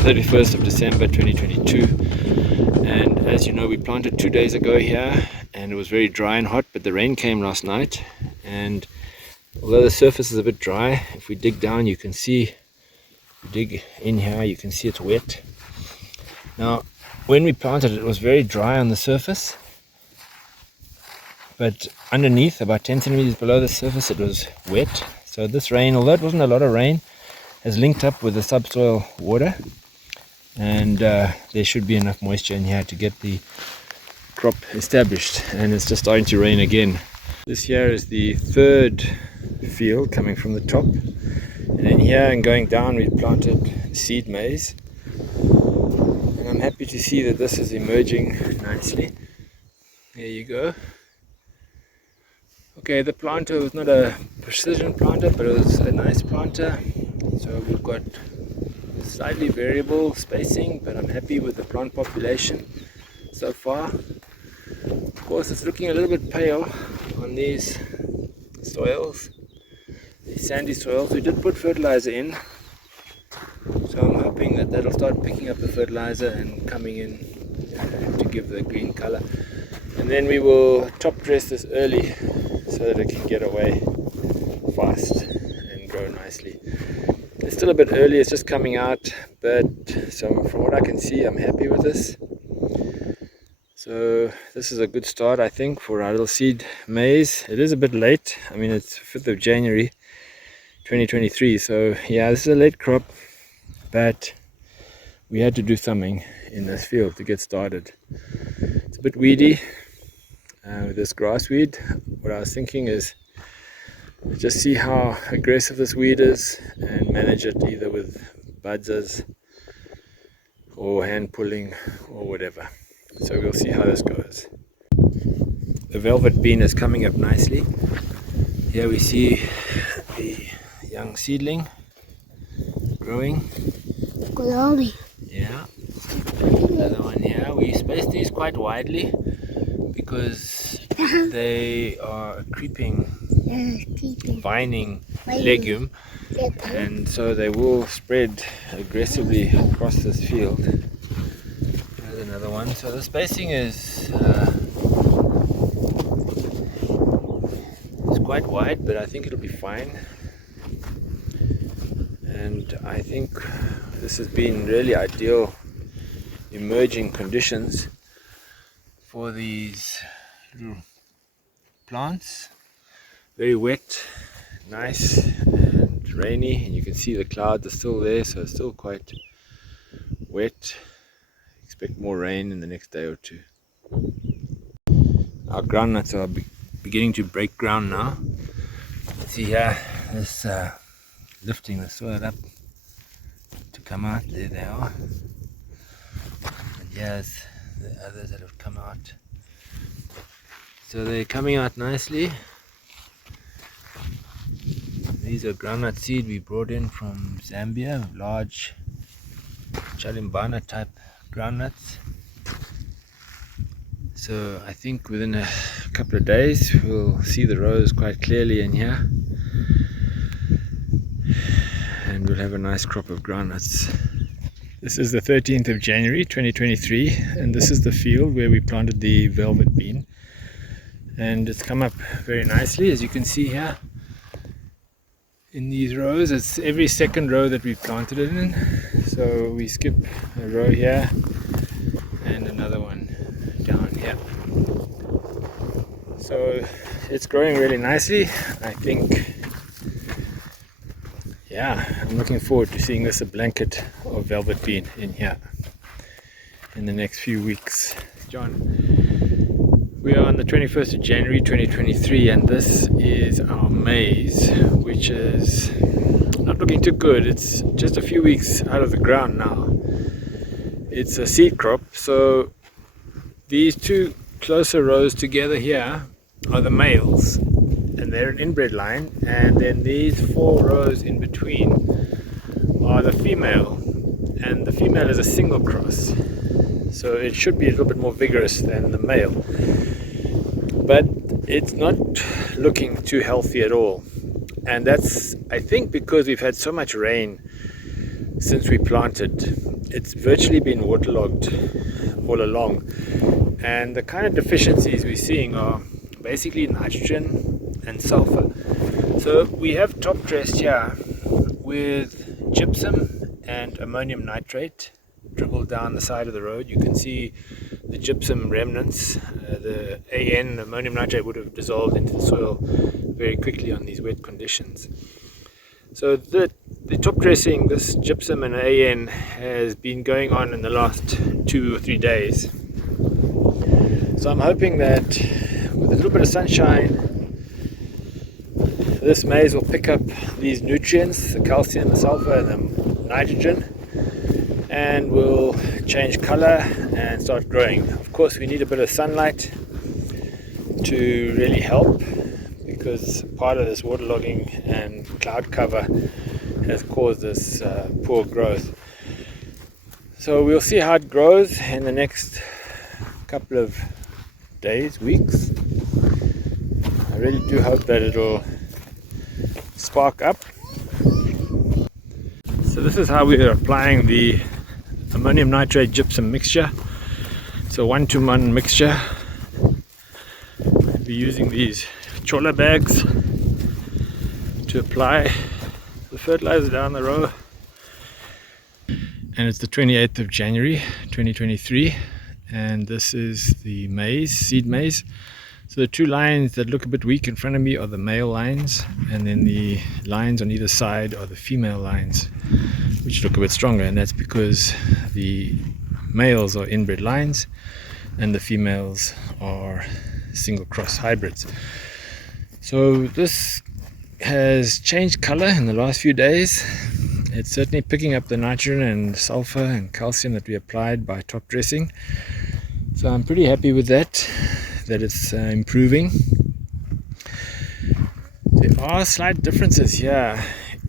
31st of December 2022, and as you know, we planted 2 days ago here and it was very dry and hot, but the rain came last night, and although the surface is a bit dry, if we dig down you can see, dig in here you can see it's wet. Now when we planted it was very dry on the surface, but underneath, about 10 centimeters below the surface, it was wet. So this rain, although it wasn't a lot of rain, has linked up with the subsoil water, and there should be enough moisture in here to get the crop established. And it's just starting to rain again. This here is the third field coming from the top, and then here and going down we've planted seed maize, and I'm happy to see that this is emerging nicely. There you go. Okay, the planter was not a precision planter, but it was a nice planter. So we've got slightly variable spacing, but I'm happy with the plant population so far. Of course, it's looking a little bit pale on these soils, these sandy soils. We did put fertilizer in, so I'm hoping that that'll start picking up the fertilizer and coming in to give the green color. And then we will top dress this early so that it can get away fast and grow nicely. It's still a bit early, it's just coming out, but so from what I can see, I'm happy with this. So this is a good start, I think, for our little seed maize. It is a bit late. I mean, it's 5th of January 2023, so yeah, this is a late crop, but we had to do something in this field to get started. It's a bit weedy with this grass weed. What I was thinking is just see how aggressive this weed is and manage it either with buds or hand pulling or whatever. So we'll see how this goes. The velvet bean is coming up nicely. Here we see the young seedling growing. Glory. Yeah. Another one here. We spaced these quite widely because they are a creeping, vining legume, and so they will spread aggressively across this field. There's another one. So the spacing is quite wide, but I think it'll be fine. And I think this has been really ideal emerging conditions for these little plants. Very wet, nice and rainy, and you can see the clouds are still there, so it's still quite wet. Expect more rain in the next day or two. Our groundnuts are beginning to break ground now. See here, this lifting the soil up to come out. There they are. And here's the others that have come out. So they're coming out nicely. These are groundnut seed we brought in from Zambia, large Chalimbana type groundnuts. So I think within a couple of days we'll see the rows quite clearly in here, and we'll have a nice crop of groundnuts. This is the 13th of January 2023, and this is the field where we planted the velvet bean, and it's come up very nicely, as you can see here in these rows. It's every second row that we planted it in, so we skip a row here and another one down here. So it's growing really nicely. I think, yeah, I'm looking forward to seeing this a blanket of velvet bean in here in the next few weeks. John, we are on the 21st of January 2023, and this is our maize, which is not looking too good. It's just a few weeks out of the ground now. It's a seed crop, so these two closer rows together here are the males, and they're an inbred line, and then these 4 rows in between are the female, and the female is a single cross, so it should be a little bit more vigorous than the male, but it's not looking too healthy at all. And that's, I think, because we've had so much rain since we planted. It's virtually been waterlogged all along, and the kind of deficiencies we're seeing are basically nitrogen and sulfur. So we have top dressed here with gypsum and ammonium nitrate dribbled down the side of the road. You can see the gypsum remnants. The AN, ammonium nitrate, would have dissolved into the soil very quickly on these wet conditions. So the top dressing, this gypsum and AN, has been going on in the last 2 or 3 days. So I'm hoping that with a little bit of sunshine, this maize will pick up these nutrients, the calcium, the sulfur, and the nitrogen, and will change color and start growing. Of course, we need a bit of sunlight to really help, because part of this waterlogging and cloud cover has caused this poor growth. So we'll see how it grows in the next couple of days, weeks. I really do hope that it'll spark up. So this is how we are applying the ammonium nitrate gypsum mixture. So 1-to-1 mixture. We'll be using these chola bags to apply the fertilizer down the row. And it's the 28th of January 2023, and this is the maize, seed maize. So the two lines that look a bit weak in front of me are the male lines, and then the lines on either side are the female lines, which look a bit stronger, and that's because the males are inbred lines and the females are single cross hybrids. So this has changed color in the last few days. It's certainly picking up the nitrogen and sulfur and calcium that we applied by top dressing. So I'm pretty happy with that it's improving. There are slight differences here,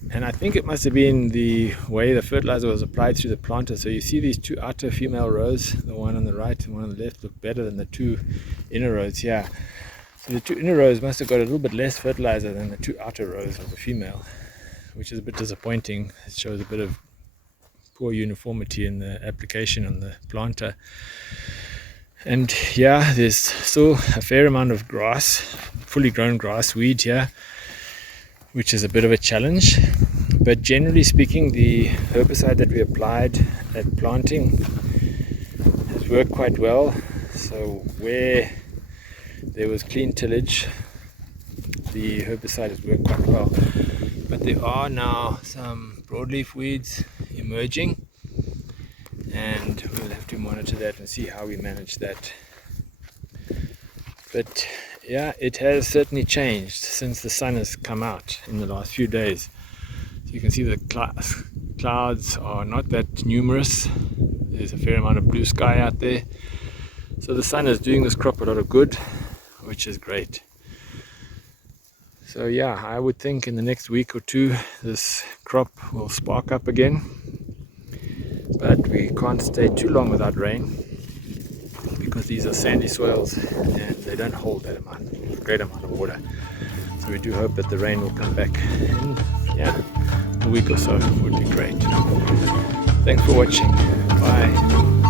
and I think it must have been the way the fertilizer was applied through the planter. So you see these two outer female rows, the one on the right and one on the left, look better than the two inner rows here. So the two inner rows must have got a little bit less fertilizer than the two outer rows of the female, which is a bit disappointing. It shows a bit of poor uniformity in the application on the planter. And yeah, there's still a fair amount of grass, fully grown grass weed here, which is a bit of a challenge. But generally speaking, the herbicide that we applied at planting has worked quite well. So where there was clean tillage, the herbicide has worked quite well. But there are now some broadleaf weeds emerging, and we'll have to monitor that and see how we manage that. But yeah, it has certainly changed since the sun has come out in the last few days. So you can see the clouds are not that numerous. There's a fair amount of blue sky out there. So the sun is doing this crop a lot of good, which is great. So yeah, I would think in the next week or two this crop will spark up again. But we can't stay too long without rain, because these are sandy soils and they don't hold that great amount of water. So we do hope that the rain will come back in a week or so. Would be great. Thanks for watching. Bye.